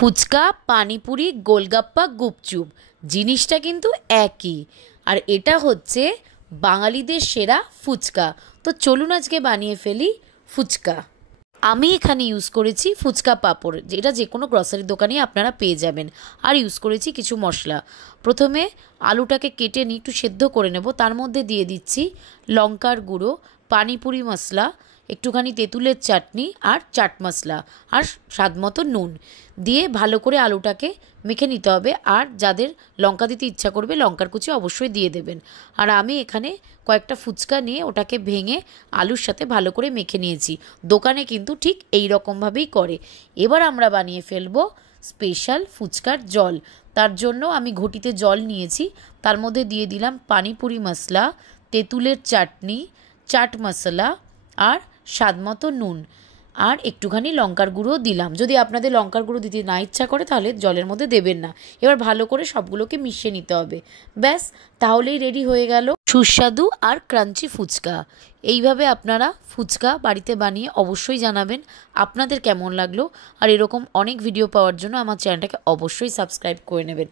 ফুচকা, পানিপুরি, গোলগাপ্পা, গুপচুপ জিনিসটা কিন্তু একই। আর এটা হচ্ছে বাঙালিদের সেরা ফুচকা। তো চলুন আজকে বানিয়ে ফেলি ফুচকা। আমি এখানে ইউজ করেছি ফুচকা পাঁপড়, যেটা যে কোনো গ্রসারি দোকানে আপনারা পেয়ে যাবেন। আর ইউজ করেছি কিছু মশলা। প্রথমে আলুটাকে কেটে নিয়ে একটু সেদ্ধ করে নেব। তার মধ্যে দিয়ে দিচ্ছি লঙ্কার গুঁড়ো, পানিপুরি মশলা, একটুখানি তেঁতুলের চাটনি আর চাট মশলা আর স্বাদ মতো নুন দিয়ে ভালো করে আলুটাকে মেখে নিতে হবে। আর যাদের লঙ্কা দিতে ইচ্ছা করবে লঙ্কার কুচি অবশ্যই দিয়ে দেবেন। আর আমি এখানে কয়েকটা ফুচকা নিয়ে ওটাকে ভেঙে আলুর সাথে ভালো করে মেখে নিয়েছি। দোকানে কিন্তু ঠিক এই রকমভাবেই করে। এবার আমরা বানিয়ে ফেলবো স্পেশাল ফুচকার জল। তার জন্য আমি ঘটিতে জল নিয়েছি, তার মধ্যে দিয়ে দিলাম পানিপুরি মশলা, তেঁতুলের চাটনি, চাট মশলা আর স্বাদমতো নুন আর একটুখানি লঙ্কার গুঁড়ো দিলাম। যদি আপনাদের লঙ্কার গুঁড়ো দিতে না ইচ্ছা করে তাহলে জলের মধ্যে দেবেন না। এবার ভালো করে সবগুলোকে মিশিয়ে নিতে হবে। ব্যাস, তাহলেই রেডি হয়ে গেল সুস্বাদু আর ক্রাঞ্চি ফুচকা। এইভাবে আপনারা ফুচকা বাড়িতে বানিয়ে অবশ্যই জানাবেন আপনাদের কেমন লাগলো। আর এরকম অনেক ভিডিও পাওয়ার জন্য আমার চ্যানেলটাকে অবশ্যই সাবস্ক্রাইব করে নেবেন।